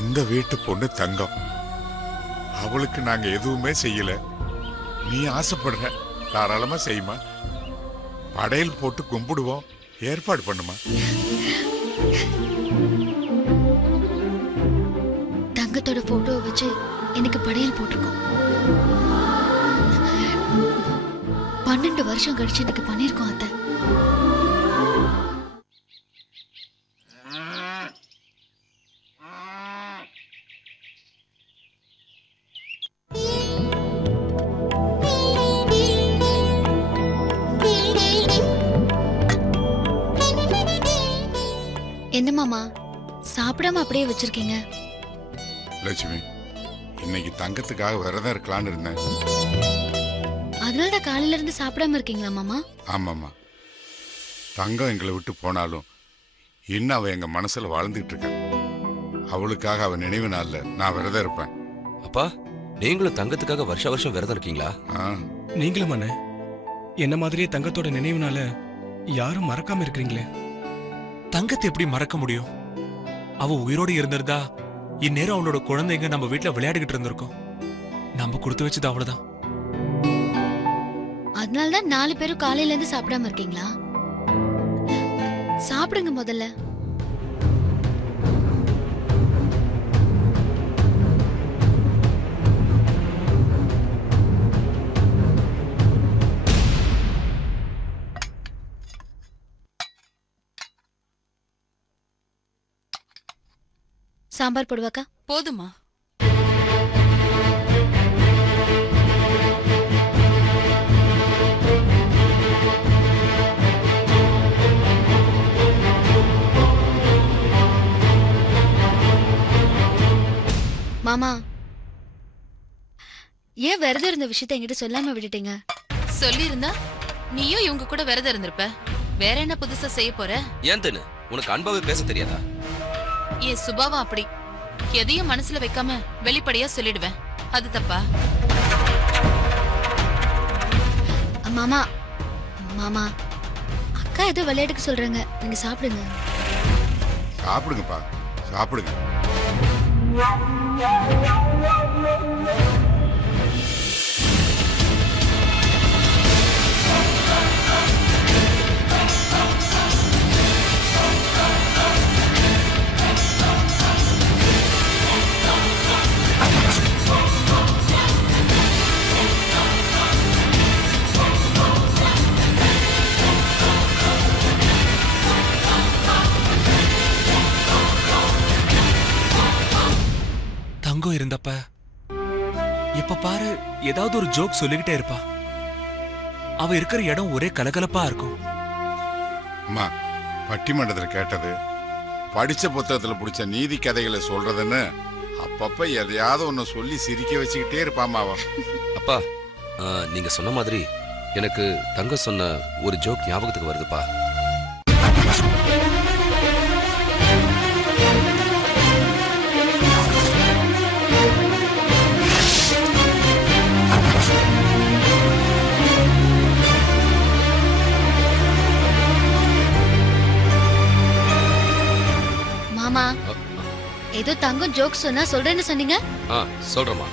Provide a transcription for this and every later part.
இந்த வீட்டு பொண்ணு தங்கம், அவளுக்கு நாங்க எதுவுமே செய்யல. நீ ஆசைப்படுற தாராளமா செய்யுமா. படையல் போட்டு கும்பிடுவோம், ஏற்பாடு பண்ணுமா. தங்கத்தோட போட்டோ வச்சு எனக்கு படையல் போட்டிருக்கோம். 12 வருஷம் கழிச்சு எனக்கு பண்ணிருக்கோம் அத்தை. என்ன மாமா சாப்பிடாம அப்படியே வச்சிருக்கீங்க? லட்சுமி, இன்னைக்கு தங்கத்துக்காக விரதம் இருக்கலான்னு இருந்தேன். அதனாலதான் காலையில இருந்து சாப்பிடாம இருக்கீங்களா மாமா? ஆமாம்மா, தங்கம் எங்களை விட்டு போனாலும் இன்னும் அவ எங்க மனசுல வாழ்ந்துட்டு இருக்க. அவளுக்காக அவ நினைவு நாள்ல நான் விரதம் இருப்பேன். அப்பா, நீங்களும் தங்கத்துக்காக வருஷம் விரதம் இருக்கீங்களா? நீங்களும் அண்ணே என்ன மாதிரியே தங்கத்தோட நினைவுனால யாரும் மறக்காம இருக்கிறீங்களே. தங்கத்தை எப்படி மறக்க முடியும்? அவ உயிரோடு இருந்திருந்தா இந்நேரம் அவளோட குழந்தைங்க நம்ம வீட்டுல விளையாடிக்கிட்டு இருந்திருக்கோம். நம்ம கொடுத்து வச்சது அவ்வளவுதான். அதனாலதான் 4 பேரும் காலையில இருந்து சாப்பிடாம இருக்கீங்களா? சாப்பிடுங்க முதல்ல. சாம்பார் போடுவாக்கா? போதுமா? மாமா, ஏன் விரதம் இருந்த விஷயத்தை என்கிட்ட சொல்லாம விட்டுட்டீங்க? சொல்லி இருந்தா நீயும் இவங்க கூட விரதம் இருந்திருப்ப. வேற என்ன புதுசா செய்ய போற? ஏன் தென்னு உனக்கு அன்பாவே பேச தெரியாதா? ஏன் சுபாவம் அப்படி. எதையும் மனசுல வைக்காம வெளிப்படையா சொல்லிடுவேன். அது தப்பா? மாமா மாமா, அக்கா ஏதோ விளையாட்டுக்கு சொல்றாங்க, நீங்க சாப்பிடுங்க. சாப்பிடுங்கப்பா, சாப்பிடுங்க. தங்கம் இருந்தப்ப எப்ப பாரு ஏதாவது ஒரு ஜோக் சொல்லிக்கிட்டே இருப்பா. அவ இருக்கிற இடம் ஒரே கலகலப்பா இருக்கும். அம்மா, பட்டிமன்றத்துல கேட்டது, படிச்ச புத்தகத்துல பிடிச்ச நீதி கதைகளை சொல்றதுன்னு அப்பப்ப எதையாவது ஒன்னு சொல்லி சிரிக்க வச்சுக்கிட்டே இருப்பாமாவா. அப்பா, நீங்க சொன்ன மாதிரி எனக்கு தங்கம் சொன்ன ஒரு ஜோக் ஞாபகத்துக்கு வருதுப்பா. மாமா, ஏதோ தங்கம் ஜோக் சொன்னா சொல்றேன்னு சொன்னீங்க. சொல்றமா.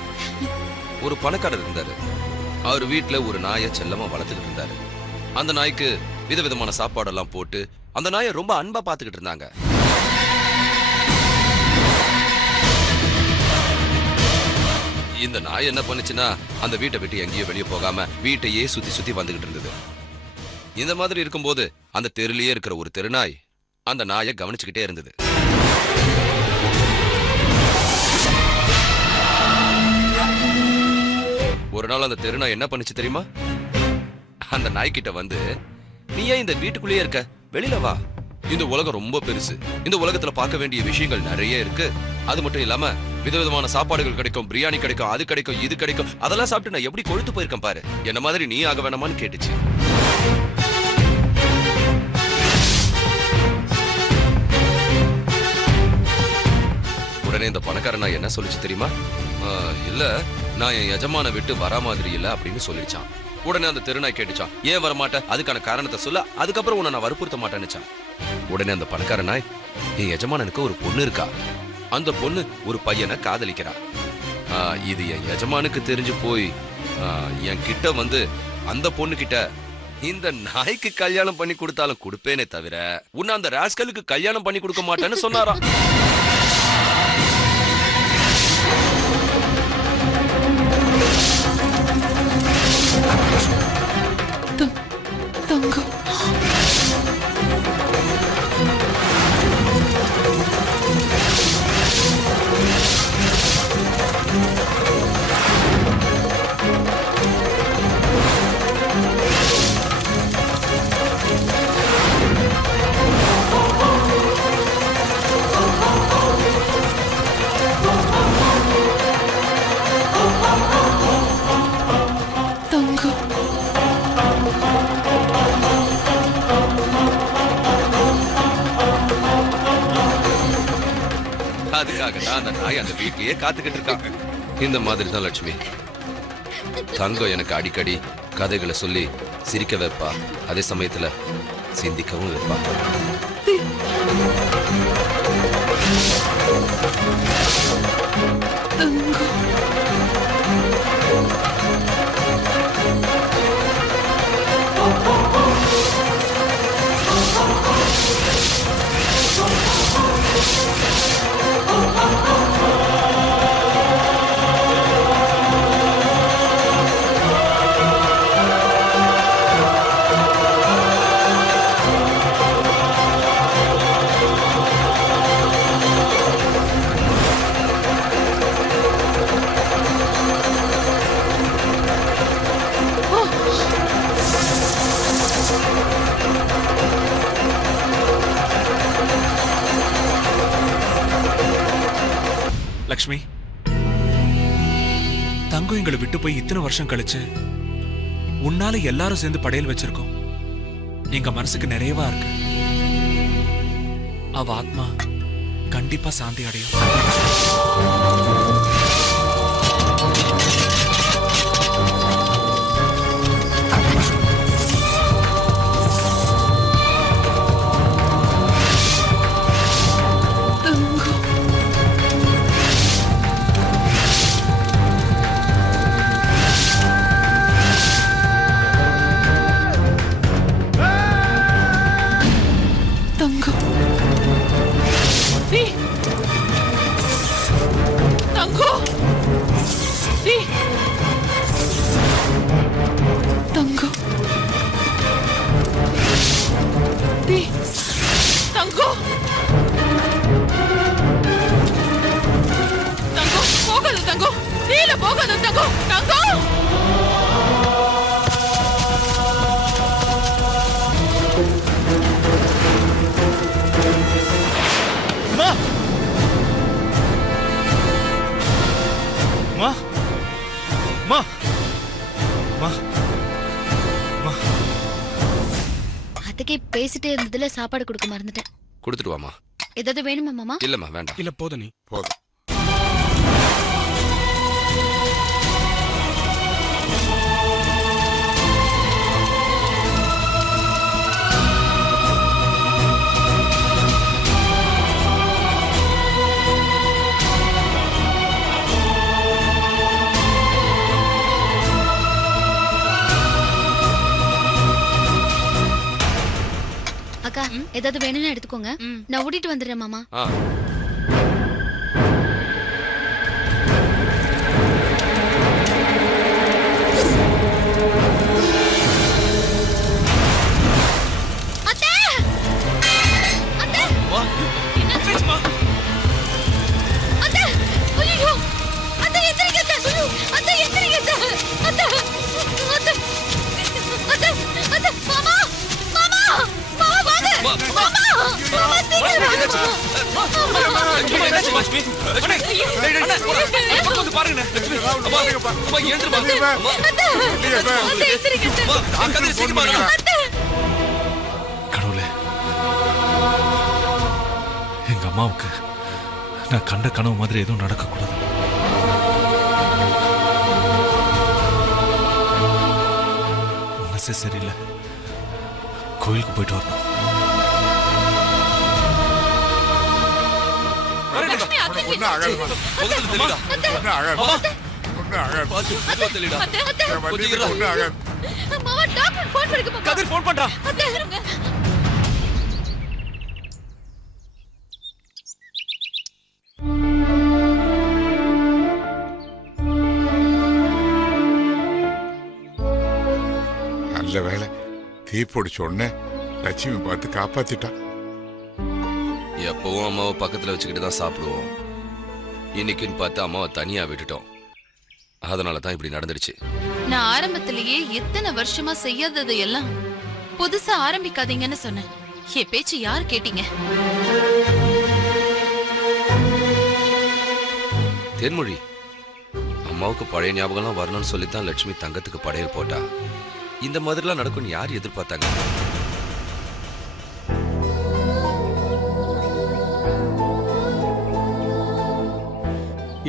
ஒரு பணக்காரர் இருந்தாரு. அவர் வீட்டுல ஒரு நாயை செல்லமா வளர்த்துக்கிட்டு இருந்தாரு. அந்த நாய்க்கு விதவிதமான சாப்பாடெல்லாம் போட்டு அந்த நாயை ரொம்ப அன்பா பாத்துக்கிட்டு இருந்தாங்க. இந்த நாய் என்ன பண்ணுச்சுன்னா அந்த வீட்டை விட்டு எங்கேயும் வெளியே போகாம வீட்டையே சுத்தி சுத்தி வந்துகிட்டு இருந்தது. இந்த மாதிரி இருக்கும்போது அந்த தெருலயே இருக்கிற ஒரு தெருநாய் அந்த நாயை கவனிச்சுக்கிட்டே இருந்தது. ஒரு நாள் அந்த தெருநாய் என்ன பண்ணுச்சு தெரியுமா? அந்த நாய்கிட்ட வந்து, நீ ஏன் இந்த வீட்டுக்குள்ளேயே இருக்க, வெளியில வா, இந்த உலகம் ரொம்ப பெருசு, இந்த உலகத்துல பார்க்க வேண்டிய விஷயங்கள் நிறைய இருக்கு, அது மட்டும் இல்லாம விதவிதமான சாப்பாடுகள் கிடைக்கும், பிரியாணி கிடைக்கும், அது கிடைக்கும், இது கிடைக்கும், அதெல்லாம் சாப்பிட்டு நான் எப்படி கொழுத்து போயிருக்கேன் பாரு, என்ன மாதிரி நீ ஆக வேணாமான்னு கேட்டுச்சு. உடனே இந்த பணக்காரன் நான் என்ன சொல்லிச்சு தெரியுமா? இல்ல, நான் என் எஜமான விட்டு வர மாதிரி இல்ல அப்படின்னு சொல்லிடுச்சான். உடனே அந்த தெருநாய் கேட்டுச்சான், ஏன் வரமாட்டேன், அதுக்கான காரணத்தை சொல்ல, அதுக்கப்புறம் உன்னை நான் வற்புறுத்த மாட்டேன்னுச்சான். உடனே அந்த பணக்கார நாய், என் எஜமானனுக்கு ஒரு பொண்ணு இருக்கா, அந்த பொண்ணு ஒரு பையனை காதலிக்கிறா. இது என் எஜமானுக்கு தெரிஞ்சு போய் என் கிட்ட வந்து அந்த பொண்ணு கிட்ட இந்த நாய்க்கு கல்யாணம் பண்ணி கொடுத்தாலும் கொடுப்பேனே தவிர உன்னை அந்த ராஸ்கலுக்கு கல்யாணம் பண்ணி கொடுக்க மாட்டேன்னு சொன்னாராம். தங்கம் அதுக்காக தான் அந்த நாய் அந்த வீட்லயே காத்துக்கிட்டு இருக்கான். இந்த மாதிரி தான் லட்சுமி, தங்கம் எனக்கு அடிக்கடி கதைகளை சொல்லி சிரிக்க வைப்பா, அதே சமயத்துல சிந்திக்கவும் வைப்பா. லக்ஷ்மி, தங்கம் எங்களை விட்டு போய் இத்தனை வருஷம் கழிச்சு உன்னால எல்லாரும் சேர்ந்து படையல் வச்சிருக்கோம். எங்க மனசுக்கு நிறையவா இருக்கு. அவ ஆத்மா கண்டிப்பா சாந்தி அடையும். அதுக்கே பேசிட்டே இருந்ததுல சாப்பாடு கொடுக்க மறந்துட்டேன். கொடுத்துட்டு வாமா. ஏதாவது வேணுமா மாமா? இல்லம்மா வேண்டாம். இல்ல போதும், நீ போதும். அக்கா ஏதாவது வேணும்னு எடுத்துக்கோங்க, நான் ஓடிட்டு வந்துடுறேன் மாமா. கடவுளே, எங்க அம்மாவுக்கு நான் கண்ட கனவு மாதிரி எதுவும் நடக்கக்கூடாது. மனசே சரியில்லை. கோயிலுக்கு போயிட்டு வரணும். லட்சுமி, அத்தை ஒன்றும் ஆகாதுமா, முதல்ல தெளிடா. ஒன்றும் ஆகாது, ஒன்றும் ஆகாது. பார்த்து மெதுவா தெளிடா. என் வண்டிக்கு ஒன்றும் ஆகாது. மாமா டாக்டர் ஃபோன் பண்ணுங்க மாமா. கதிர் ஃபோன் பண்றான். அத்தை இருங்க. நல்ல வேலை, தீ பிடிச்ச உடனே லட்சுமி பார்த்து காப்பாத்திட்டான். எப்பவும் அம்மாவை பக்கத்துல வச்சுக்கிட்டு தான் சாப்பிடுவோம். இன்னைக்குன்னு பார்த்து அம்மாவை தனியா விட்டுட்டோம். அதனால தான் இப்படி நடந்துடுச்சு. நான் ஆரம்பத்திலேயே எத்தனை வருஷமா செய்யாததை எல்லாம் புதுசா ஆரம்பிக்காதீங்கன்னு சொன்னேன். என் பேச்சு யார் கேட்டீங்க? தேன்மொழி, அம்மாவுக்கு பழைய ஞாபகம்லாம் வரணும்னு சொல்லித்தான் லட்சுமி தங்கத்துக்கு படையல் போட்டா. இந்த மாதிரிலாம் நடக்கும்னு யார் எதிர்பார்த்தாங்க?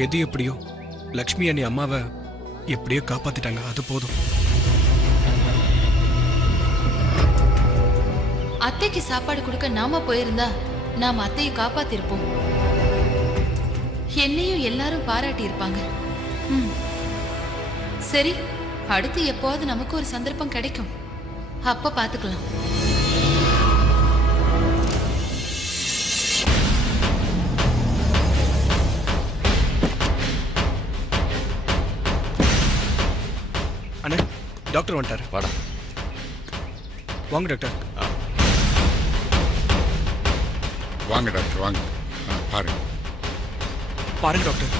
எது எப்படியோ லக்ஷ்மி அண்ணி அம்மாவை எப்படியோ காப்பாத்திட்டாங்க. அது போதும். அத்தைக்கு சாப்பாடு கொடுக்க நாம போயிருந்தா நாம அத்தையை காப்பாத்திருப்போம். என்னையும் எல்லாரும் பாராட்டி இருப்பாங்க. சரி, அடுத்து எப்போது நமக்கு ஒரு சந்தர்ப்பம் கிடைக்கும். அப்ப பாத்துக்கலாம். அண்ணே, டாக்டர் வந்துட்டாரு. வாடா. வாங்க டாக்டர். வாங்க டாக்டர், வாங்க. பாருங்க பாருங்க டாக்டர்.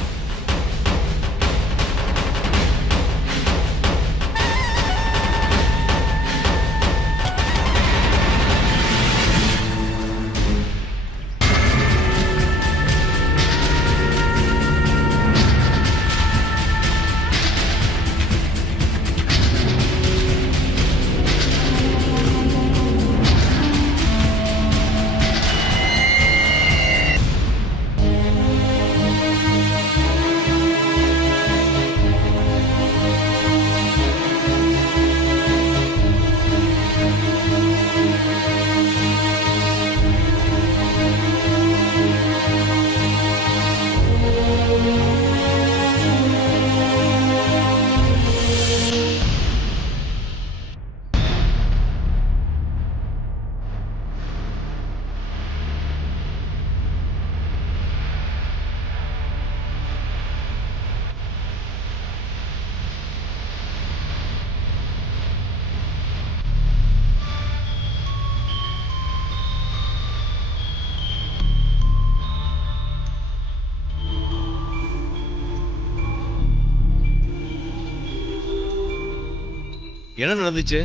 என்ன நடந்துச்சு?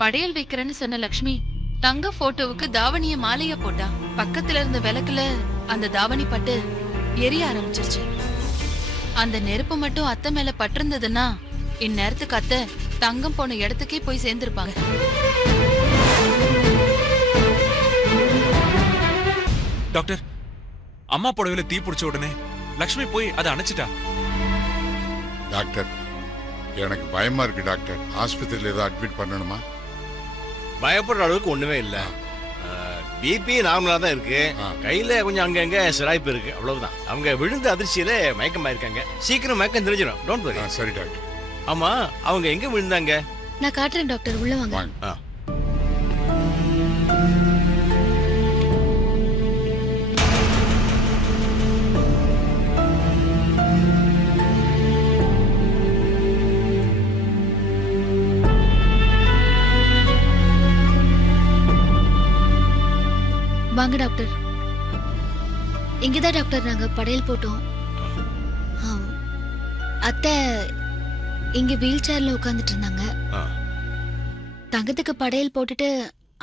படையல் வைக்கிறேன்னு சொன்ன லக்ஷ்மி தங்க போட்டோவுக்கு தாவணிய மாலையா போட்டா. பக்கத்துல இருந்த விளக்குல அந்த தாவணி பட்டு எரிய ஆரம்பிச்சிருச்சு. அந்த நெருப்பு மட்டும் அத்தை மேல பட்டிருந்ததுன்னா இந்நேரத்துக்கு அத்தை தங்கம் போன இடத்துக்கே போய் சேர்ந்திருப்பாங்க. டாக்டர், அம்மா புடவையில தீ பிடிச்ச உடனே லக்ஷ்மி போய் அதை அணைச்சிட்டா. டாக்டர், எனக்கு பயமா இருக்கு டாக்டர். ஆஸ்பத்திரியில் ஏதோ அட்மிட் பண்ணணுமா? பயப்படுற அளவுக்கு ஒண்ணுமே இல்ல. பிபி நார்மலா தான் இருக்கு. கையில கொஞ்சம் அங்கங்க சிராய்ப்பு இருக்கு, அவ்வளவுதான். அவங்க விழுந்த அதிர்ச்சியில மயக்கமா இருக்காங்க. சீக்கிரம் மயக்கம் தெரிஞ்சிடும். Don't worry. சரி டாக்டர். ஆமா, அவங்க எங்க விழுந்தாங்க? நான் காட்டுறேன் டாக்டர், உள்ள வாங்க. வாங்க. வாங்க டாக்டர். இங்கதான் டாக்டர் நாங்க படையல் போட்டோம். அத்தை இங்க வீல் சேர்ல உட்கார்ந்துட்டு இருந்தாங்க. தங்கத்துக்கு படையல் போட்டுட்டு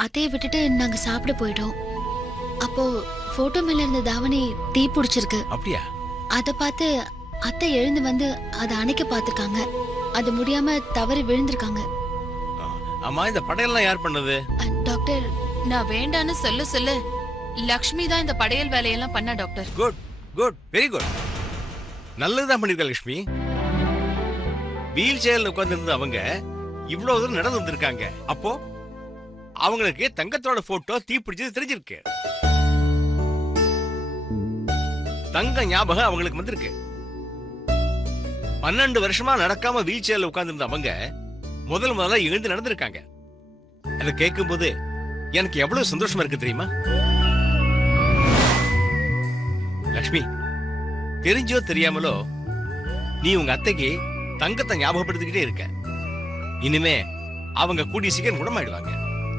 அத்தையை விட்டுட்டு நாங்க சாப்பிட போயிட்டோம். அப்போ போட்டோ மேல இருந்த தாவணி தீ பிடிச்சிருக்கு. அப்படியா? அத பார்த்து அத்தை எழுந்து வந்து அதை அணைக்க பார்த்திருக்காங்க. அது முடியாம தவறி விழுந்திருக்காங்க. ஆமா, இந்த படையல்லாம் யார் பண்ணது? டாக்டர், நான் வேண்டான்னு சொல்ல சொல்ல லக்ஷ்மி தான் இந்த படையல் வேலையெல்லாம் பண்ணா doctor. Good good, very good. நல்லதுதான் பண்ணிருக்க லட்சுமி. வீல் சேர்ல உட்கார்ந்து இருந்த அவங்க இவ்வளவு தூரம் நடந்து வந்திருக்காங்க. அப்போ அவங்களுக்கு தங்கத்தோட போட்டோ தீப்பிடிச்சது தெரிஞ்சிருக்கு. தங்க ஞாபகம் அவங்களுக்கு வந்திருக்கு. 12 வருஷமா நடக்காம வீல் சேர்ல உட்கார்ந்து அவங்க முதல்ல எழுந்து நடந்திருக்காங்க. அதை கேட்கும் போது எனக்கு எவ்வளவு சந்தோஷமா இருக்கு தெரியுமா? லக்ஷ்மி, தெரிஞ்சோ தெரியாமலோ நீ உங்க அத்தைக்கு தங்கத்தை ஞாபகப்படுத்திக்கிட்டே இருக்க. இனிமே அவங்க கூடிய சீக்கிரம் குணமாயிடுவாங்க.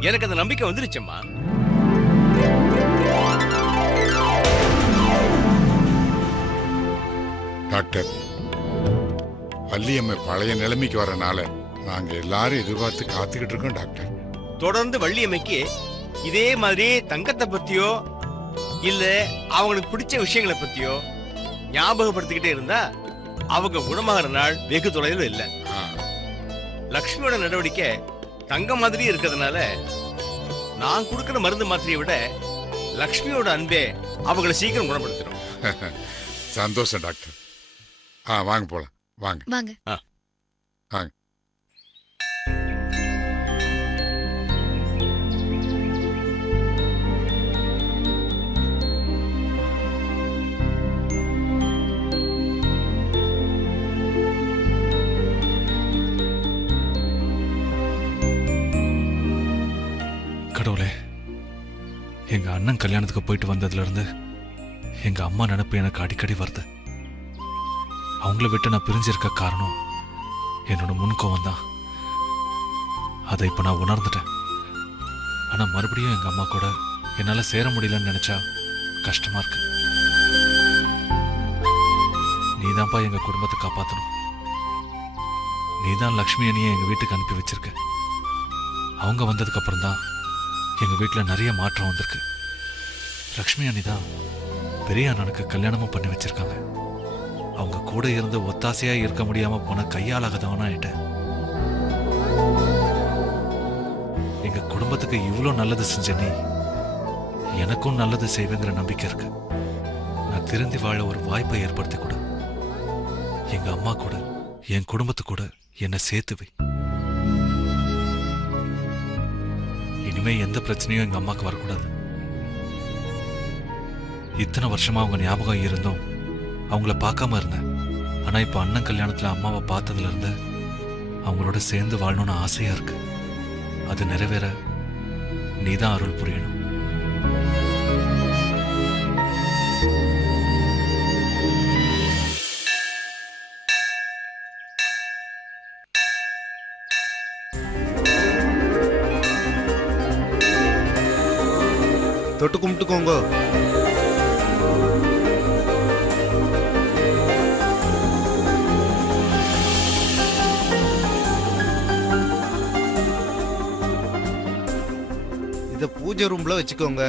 எனக்கு அந்த நம்பிக்கை வந்துருச்சம்மா. டாக்டர், வள்ளியம்மை பழைய நிலைமைக்கு வரனால நாங்க எல்லாரும் எதிர்பார்த்து காத்துக்கிட்டு இருக்கோம் டாக்டர். தொடர்ந்து வள்ளியம்மைக்கு இதே மாதிரி தங்கத்தை பத்தியோ இல்ல அவங்களுக்கு பிடிச்ச விஷயங்களை பத்தியோ ஞாபகப்படுத்திக்கிட்டே இருந்தா அவங்க குணமாகிற நாள் வெகு தொலைவில் இல்லை. லக்ஷ்மியோட நடவடிக்கை தங்க மாதிரி இருக்கிறதுனால நான் கொடுக்கிற மருந்து மாத்திரையை விட லக்ஷ்மியோட அன்பே அவங்களை சீக்கிரம் குணப்படுத்திடும். சந்தோஷம் டாக்டர். வாங்க போலாம். வாங்க வாங்க. வாங்க. கடவுளே, எங்க அண்ணன் கல்யாணத்துக்கு போயிட்டு வந்ததுல இருந்து எங்க அம்மா நினைப்பு எனக்கு அடிக்கடி வருது. அவங்கள விட்டு நான் பிரிஞ்சிருக்க காரணம் என்னோட முன்கோவம் தான். அதை இப்ப நான் உணர்ந்துட்டேன். ஆனா மறுபடியும் எங்க அம்மா கூட என்னால சேர முடியலன்னு நினைச்சா கஷ்டமா இருக்கு. நீதான்ப்பா எங்க குடும்பத்தை காப்பாத்தணும். நீதான் லக்ஷ்மி அண்ணியை எங்க வீட்டுக்கு அனுப்பி வச்சிருக்க. அவங்க வந்ததுக்கு அப்புறம் தான் எங்க வீட்டுல நிறைய மாற்றம் வந்திருக்கு. லக்ஷ்மி அண்ணி தான் பெரிய அண்ணனுக்கு கல்யாணமும் பண்ணி வச்சிருக்காங்க. அவங்க கூட இருந்து ஒத்தாசையா இருக்க முடியாம போன கையாளாகதவனா ஆயிட்டேன். எங்க குடும்பத்துக்கு இவ்வளோ நல்லது செஞ்ச நீ எனக்கும் நல்லது செய்வேங்கிற நம்பிக்கை இருக்கு. நான் திருந்தி வாழ ஒரு வாய்ப்பை ஏற்படுத்தி கொடு. எங்க அம்மா கூட என் குடும்பத்து கூட என்னை சேர்த்து வை. இனிமே எந்த பிரச்சனையும் எங்க அம்மாக்கு வரக்கூடாது. இத்தனை வருஷமா அவங்க ஞாபகம் இருந்தும் அவங்கள பார்க்காம இருந்தேன். ஆனா இப்ப அண்ணன் கல்யாணத்துல அம்மாவை பார்த்ததுல இருந்து அவங்களோட சேர்ந்து வாழணும்னு ஆசையா இருக்கு. அது நிறைவேற நீதான் அருள் புரியணும். தொட்டு கும்பிட்டுக்கோங்க. இத பூஜை ரூம்ல வச்சுக்கோங்க.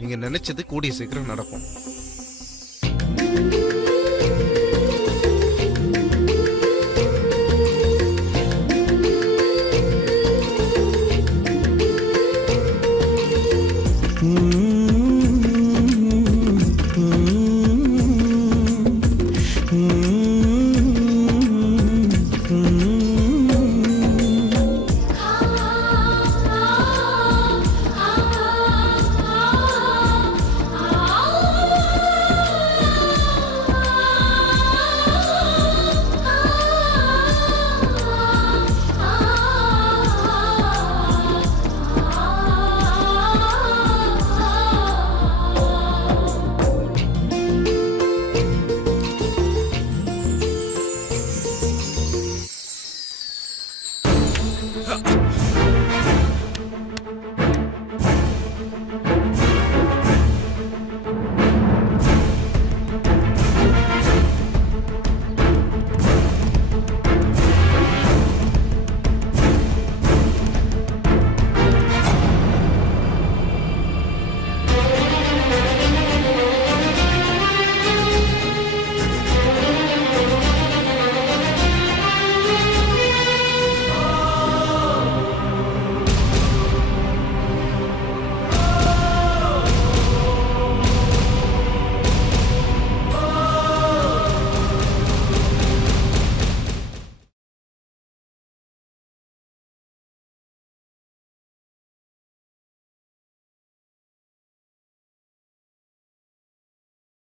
நீங்க நினைச்சது கூடிய சீக்கிரம் நடக்கும்.